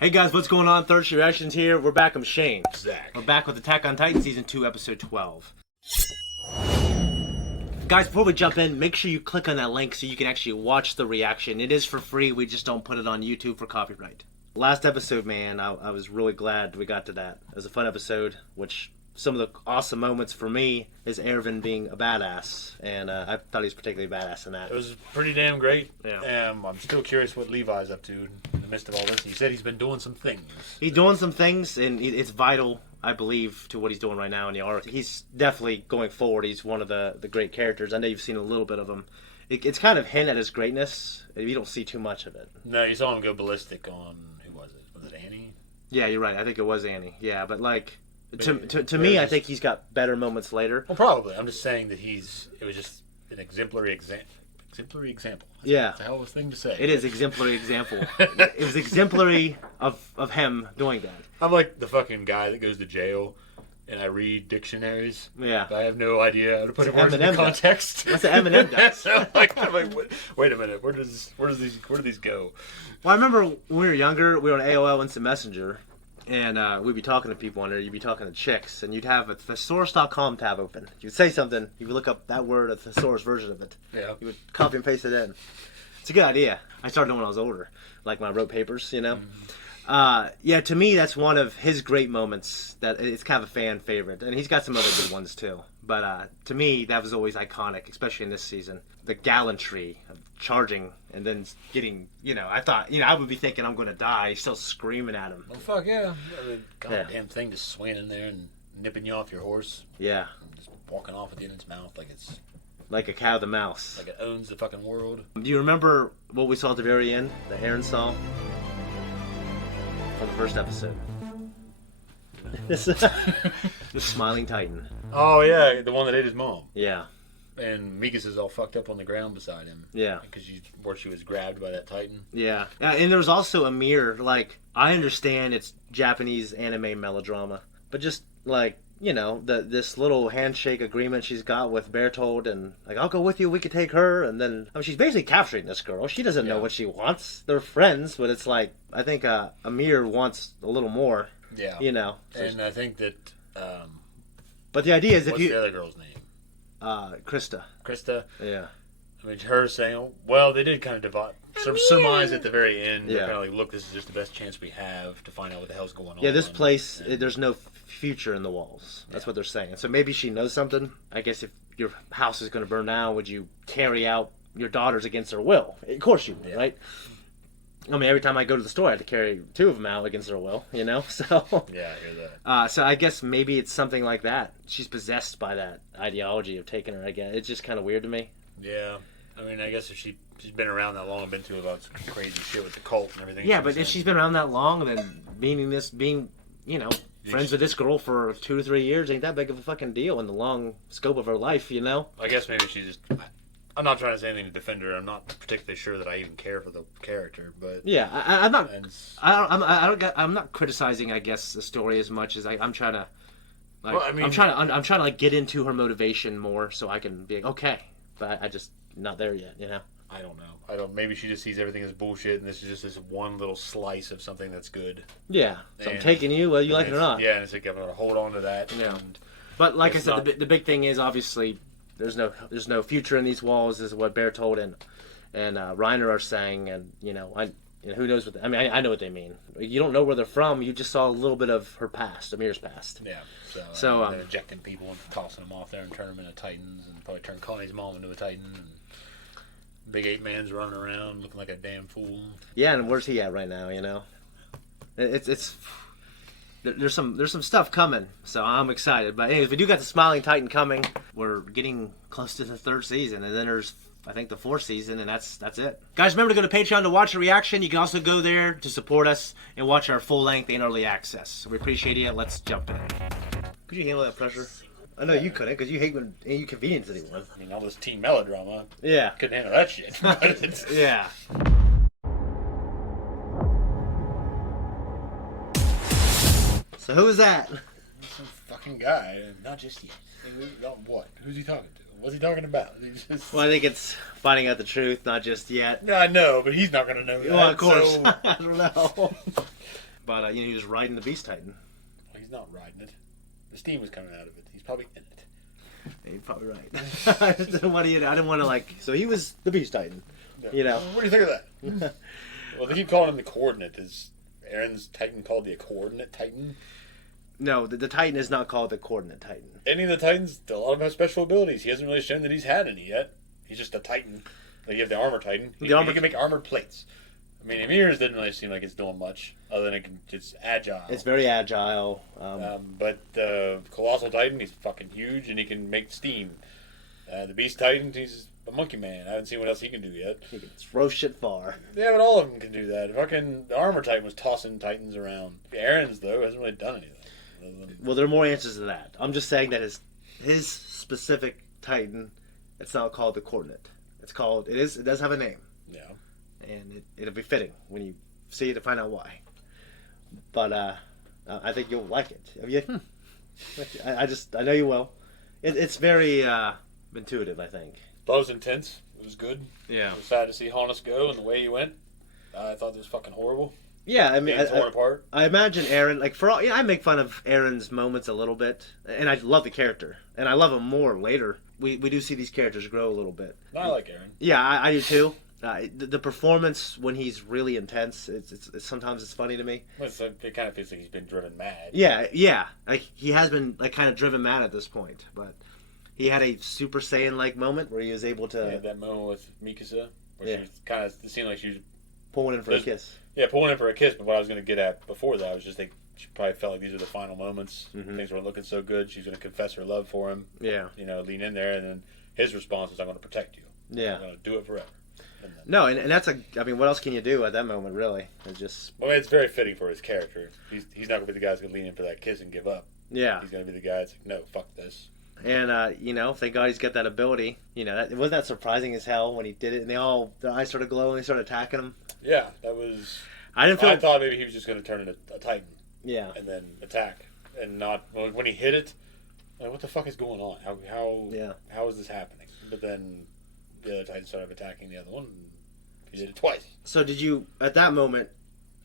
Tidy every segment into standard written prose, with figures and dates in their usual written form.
Hey guys, what's going on? ThirdStreet Reactions here. We're back. I'm Shane. Zach. We're back with Attack on Titan Season 2, Episode 12. Guys, before we jump in, make sure you click on that link so you can actually watch the reaction. It is for free. We just don't put it on YouTube for copyright. Last episode, man, I was really glad we got to that. It was a fun episode, which some of the awesome moments for me is Erwin being a badass. And I thought he was particularly badass in that. It was pretty damn great. Yeah. I'm still curious what Levi's up to in the midst of all this. He said he's been doing some things. He's doing some things, and it's vital, I believe, to what he's doing right now in the art. He's definitely going forward. He's one of the great characters. I know you've seen a little bit of him. It's kind of hint at his greatness. You don't see too much of it. No, you saw him go ballistic on, who was it? Was it Annie? Yeah, you're right. I think it was Annie. Yeah, but like, to me, I think he's got better moments later. Well, probably. I'm just saying that it was just an exemplary example. Yeah. That's a hell of a thing to say. It is exemplary example. It was exemplary of him doing that. I'm like the fucking guy that goes to jail and I read dictionaries. Yeah. But I have no idea how to put it Eminem in context. That's what Eminem does. I'm like, wait a minute, where do these go? Well, I remember when we were younger, we were on AOL Instant Messenger, and we'd be talking to people on there. You'd be talking to chicks, and you'd have a thesaurus.com tab open. You'd say something, you would look up that word, a thesaurus version of it. Yeah. You would copy and paste it in. It's a good idea. I started doing it when I was older, like when I wrote papers, you know. Yeah, to me, that's one of his great moments. That it's kind of a fan favorite, and he's got some other good ones too. But to me, that was always iconic, especially in this season. The gallantry of charging and then getting, I thought, I would be thinking I'm going to die. He's still screaming at him. Well, fuck yeah. I mean, goddamn thing just swinging in there and nipping you off your horse. Yeah. And just walking off with it in its mouth like it's... Like a cow the mouse. Like it owns the fucking world. Do you remember what we saw at the very end? The Aaron saw? From the first episode. The Smiling Titan. Oh, yeah. The one that ate his mom. Yeah. And Mikas is all fucked up on the ground beside him. Yeah. Because where she was grabbed by that Titan. Yeah. And there's also a mirror. Like, I understand it's Japanese anime melodrama. But just, like, this little handshake agreement she's got with Bertold, and, like, I'll go with you, we could take her. And then, she's basically capturing this girl. She doesn't know what she wants. They're friends, but it's like, I think Amir wants a little more. Yeah. So and I think that... but the idea is what's the other girl's name? Krista. Krista? Yeah. I mean, her saying, well, they did kind of surmise at the very end. Yeah. They're kind of like, look, this is just the best chance we have to find out what the hell's going on. Yeah, this place, there's no future in the walls. That's what they're saying. So maybe she knows something. I guess if your house is going to burn down, would you carry out your daughters against their will? Of course you would, right? I mean, every time I go to the store, I have to carry two of them out against their will, So yeah, I hear that. So I guess maybe it's something like that. She's possessed by that ideology of taking her. I guess it's just kind of weird to me. Yeah, I mean, I guess if she's been around that long and been through about some crazy shit with the cult and everything. Yeah, but if she's been around that long, then being friends with this girl for 2 to 3 years ain't that big of a fucking deal in the long scope of her life, I guess maybe she just... I'm not trying to say anything to defend her. I'm not particularly sure that I even care for the character, but yeah, I'm not. I'm not criticizing, I guess, the story as much as I'm trying to. Like, well, I mean, I'm trying to like get into her motivation more, so I can be like, okay, but I just not there yet, I don't know. Maybe she just sees everything as bullshit, and this is just this one little slice of something that's good. Yeah, so I'm taking you, whether you like it or not. Yeah, and it's like I'm gonna hold on to that. Yeah. But like I said, the big thing is obviously. There's no future in these walls, is what Bertold and Reiner are saying, and who knows what I mean. I know what they mean. You don't know where they're from. You just saw a little bit of her past, Amir's past. Yeah. So they're ejecting people and tossing them off there and turning them into Titans, and probably turn Connie's mom into a Titan. And Big 8 Man's running around looking like a damn fool. Yeah, and where's he at right now? It's. There's some stuff coming, so I'm excited. But anyways, we do got the Smiling Titan coming. We're getting close to the 3rd season, and then there's, I think, the 4th season, and that's it. Guys, remember to go to Patreon to watch the reaction. You can also go there to support us and watch our full-length and early access. So we appreciate it. Let's jump in. Could you handle that pressure? I know you couldn't, because you hate when you inconvenience anyone. I mean, all this teen melodrama. Yeah. Couldn't handle that shit. Yeah. So who is that? Some fucking guy. Not just yet. What? Who's he talking to? What's he talking about? Well, I think it's finding out the truth, not just yet. No, I know, but he's not going to know that. Well, of course. So... I don't know. But he was riding the Beast Titan. Well, he's not riding it. The steam was coming out of it. He's probably in it. Yeah, you're probably right. I didn't want to So he was the Beast Titan. Yeah. What do you think of that? Well, they keep calling him the Coordinate. Is Aaron's Titan called the Coordinate Titan? No, the Titan is not called the Coordinate Titan. Any of the Titans, a lot of them have special abilities. He hasn't really shown that he's had any yet. He's just a Titan. Like you have the Armor Titan. He can make armored plates. I mean, Amir's didn't really seem like it's doing much, other than it's agile. It's very agile. But the Colossal Titan, he's fucking huge, and he can make steam. The Beast Titan, he's a monkey man. I haven't seen what else he can do yet. He can throw shit far. Yeah, but all of them can do that. Fucking the Armor Titan was tossing Titans around. Aaron's, though, hasn't really done anything. Well, there are more answers to that. I'm just saying that his specific Titan, it's not called the Coordinate. It does have a name. Yeah. And it'll be fitting when you see it to find out why. But I think you'll like it. I mean, I know you will. It's very intuitive, I think. That was intense. It was good. Yeah. I was sad to see Hannes go and the way he went. I thought it was fucking horrible. Yeah, I mean, torn apart. I imagine Aaron, I make fun of Aaron's moments a little bit, and I love the character, and I love him more later. We do see these characters grow a little bit. I like Aaron. Yeah, I do too. The performance when he's really intense, it's sometimes it's funny to me. It kind of feels like he's been driven mad. Yeah. Like he has been kind of driven mad at this point, but he had a Super Saiyan moment where he was able to. Yeah, that moment with Mikasa, where she was kind of it seemed like she was pulling in for a kiss. Yeah, pulling in for a kiss. But what I was going to get at before that was just she probably felt like these are the final moments. Mm-hmm. Things weren't looking so good. She's going to confess her love for him. Yeah. Lean in there, and then his response is, "I'm going to protect you. Yeah. I'm going to do it forever." No, and that's what else can you do at that moment, really? Well, it's very fitting for his character. He's not going to be the guy who's going to lean in for that kiss and give up. Yeah. He's going to be the guy that's like, no, fuck this. And, thank God he's got that ability. Wasn't that surprising as hell when he did it, and their eyes started glowing, they started attacking him? Yeah, that was... I thought maybe he was just going to turn into a Titan. Yeah. And then attack. And not... When he hit it, like, what the fuck is going on? How is this happening? But then the other Titan started attacking the other one, and he did it twice. So did you, at that moment...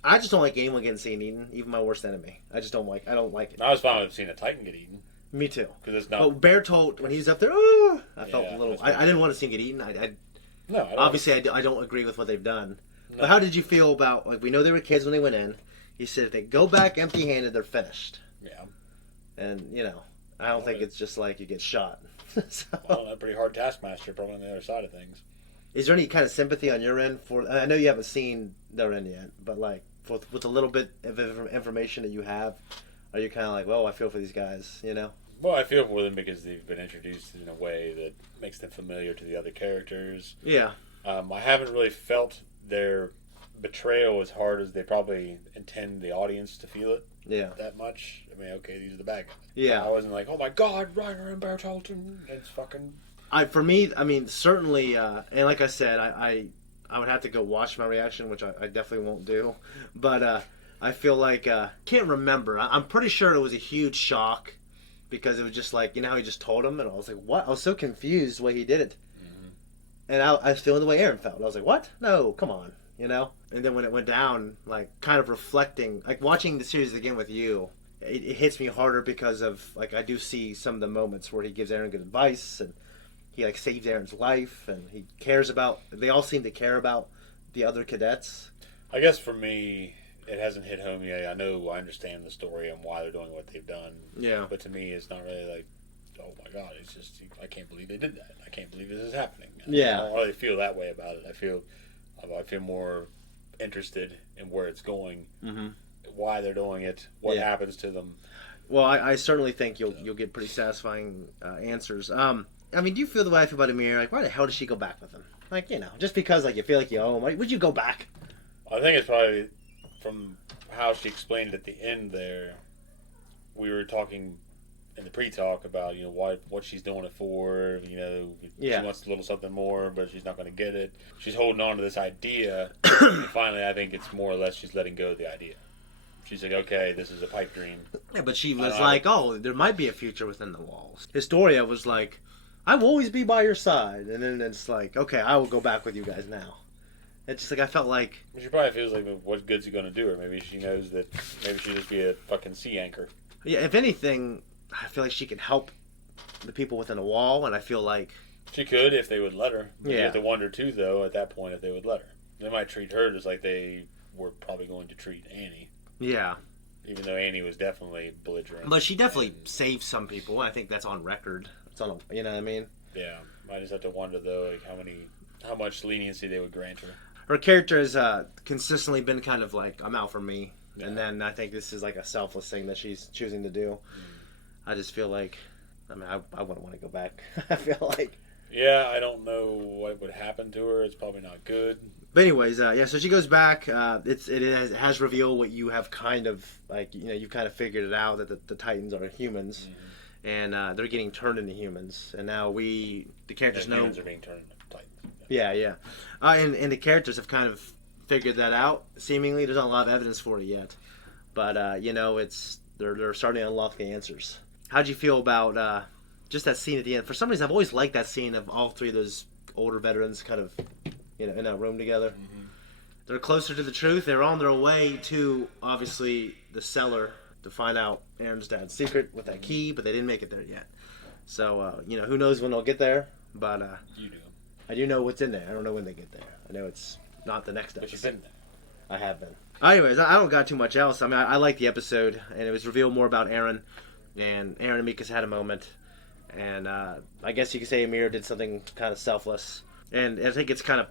I just don't like anyone getting seen eaten, even my worst enemy. I don't like it. I was fine with seeing a Titan get eaten. Me too. Because it's not... Oh, Bear told, when he was up there, I felt a little... I didn't want to see him get eaten. I don't agree with what they've done. No. But how did you feel about... we know they were kids when they went in. He said if they go back empty-handed, they're finished. Yeah. And, I don't think it's just like you get shot. Well, a pretty hard taskmaster probably on the other side of things. Is there any kind of sympathy on your end for... I know you haven't seen their end yet, but, with a little bit of information that you have, are you kind of like, well, I feel for these guys, Well, I feel for them because they've been introduced in a way that makes them familiar to the other characters. Yeah. I haven't really felt their betrayal as hard as they probably intend the audience to feel it. Yeah. That much. I mean, okay, these are the bad guys. Yeah. I wasn't like, oh my God, Reiner and Bertolton. It's fucking... For me, certainly, and like I said, I would have to go watch my reaction, which I definitely won't do. But I feel like, can't remember. I'm pretty sure it was a huge shock because it was just like, how he just told him, and I was like, what? I was so confused the way he did it. Mm-hmm. And I was feeling the way Aaron felt. I was like, what? No, come on, And then when it went down, kind of reflecting, watching the series again with you, it hits me harder because of, I do see some of the moments where he gives Aaron good advice, and he saves Aaron's life, and he cares about... They all seem to care about the other cadets. I guess for me, it hasn't hit home yet. I understand the story and why they're doing what they've done. Yeah. But to me, it's not really like, oh my God, it's just, I can't believe they did that. I can't believe this is happening. Yeah. I don't really feel that way about it. I feel more interested in where it's going, mm-hmm. why they're doing it, what happens to them. Well, I certainly think you'll get pretty satisfying answers. Do you feel the way I feel about Amir? Why the hell did she go back with him? Just because you feel like you owe him. Would you go back? I think it's probably from how she explained it at the end there. We were talking in the pre-talk about what she's doing it for. She wants a little something more, but she's not going to get it. She's holding on to this idea, and finally, I think it's more or less she's letting go of the idea. She's like, okay, this is a pipe dream. Yeah, but she was there might be a future within the walls. Historia was like, I will always be by your side. And then it's like, okay, I will go back with you guys now. It's just like I felt like She probably feels like, what good's he gonna do her? Maybe she knows that. Maybe she'll just be a fucking sea anchor. Yeah, if anything, I feel like she can help the people within a wall, and I feel like she could if they would let her. Yeah. You have to wonder too, though. At that point, if they would let her, they might treat her just like they were probably going to treat Annie. Yeah. Even though Annie was definitely belligerent. But she definitely saved some people. I think that's on record. It's on, you know what I mean? Yeah. I just have to wonder though, like how much leniency they would grant her. Her character has consistently been kind of like, I'm out for me. Yeah. And then I think this is like a selfless thing that she's choosing to do. I just feel like, I mean, I wouldn't want to go back. I feel like. Yeah, I don't know what would happen to her. It's probably not good. But anyways, yeah. So she goes back. It has revealed what you have kind of like. You know, you've kind of figured it out that the Titans are humans, and they're getting turned into humans. And now the characters know humans are being turned into Titans. Yeah. And the characters have kind of figured that out. Seemingly, there's not a lot of evidence for it yet, but you know, they're starting to unlock the answers. How'd you feel about just that scene at the end? For some reason, I've always liked that scene of all three of those older veterans kind of, you know, in that room together. Mm-hmm. They're closer to the truth. They're on their way to, obviously, the cellar to find out Aaron's dad's secret with that key, but they didn't make it there yet. So, you know, who knows when they'll get there, but you do. I do know what's in there. I don't know when they get there. I know it's not the next episode. But you've been there. I have been. Anyways, I don't got too much else. I mean, I like the episode, and it was revealed more about Aaron, and Aaron and Mika's had a moment, and I guess you could say Amir did something kind of selfless, and I think it's kind of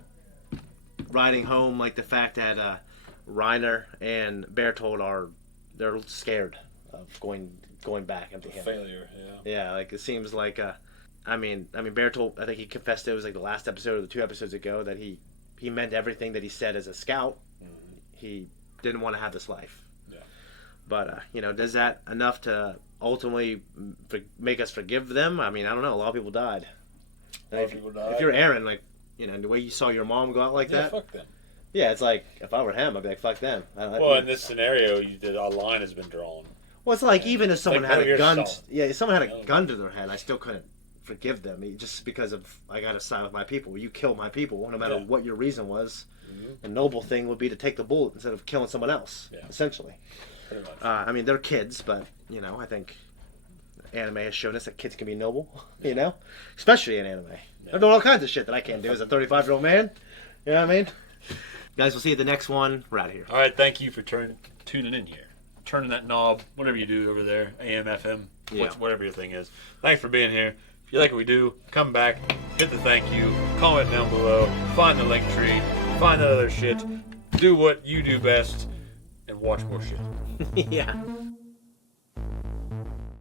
riding home like the fact that Reiner and Bertold they're scared of going back into him. Failure, yeah. Yeah, like it seems like I mean Bertold, I think he confessed it was like the last episode or the 2 episodes ago that he meant everything that he said as a scout. Mm-hmm. He didn't want to have this life. Yeah. But you know, does that enough to ultimately make us forgive them? I mean, I don't know. A lot of people died. If you're Aaron, like, you know, the way you saw your mom go out like that. Fuck them. Yeah, it's like, if I were him, I'd be like, fuck them. Well, in this scenario, a line has been drawn. Well, it's like, even if someone had a gun, if someone had a gun to their head, I still couldn't forgive them just because of, I got to side with my people. You kill my people, no matter what your reason was. Mm-hmm. A noble thing would be to take the bullet instead of killing someone else, essentially. Pretty much. I mean, they're kids, but, you know, I think anime has shown us that kids can be noble, you know? Especially in anime. Yeah. They're doing all kinds of shit that I can't do as a 35-year-old man. You know what I mean? Guys, we'll see you at the next one. We're out of here. All right, thank you for tuning in here. Turning that knob, whatever you do over there, AM, FM, whatever your thing is. Thanks for being here. If you like what we do, come back, hit the thank you, comment down below, find the link tree, find that other shit, do what you do best, and watch more shit. Yeah.